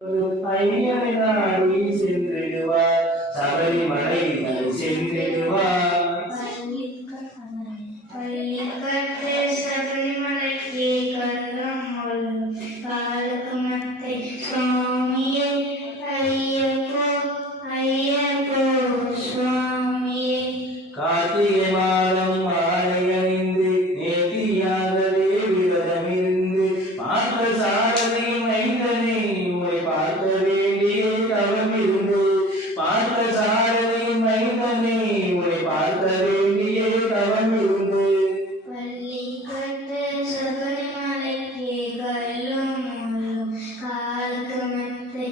ஐயனை நாடி சென்றிடுவார் சபரிமலை சென்றிடுவார் பள்ளிக்கட்டு சபரிமலைக்கு கல்லம் காலகுமத்தை சுவாமியே ஐயப்போ ஐயப்போ சுவாமியே கார்த்திகை மாதம் மாலை அணிந்து நேர்த்தியாகவே விரதமிருந்து பார்த்த சாரதி மைந்தனே உமை பார்க்க வேண்டிய தவம் இருந்து பார்த்த சாரதி மைந்தனே உமை பார்க்க வேண்டிய தவம் இருந்து பள்ளிக்கட்டு சபரிமலைக்கு கல்லும் காலகுமத்தை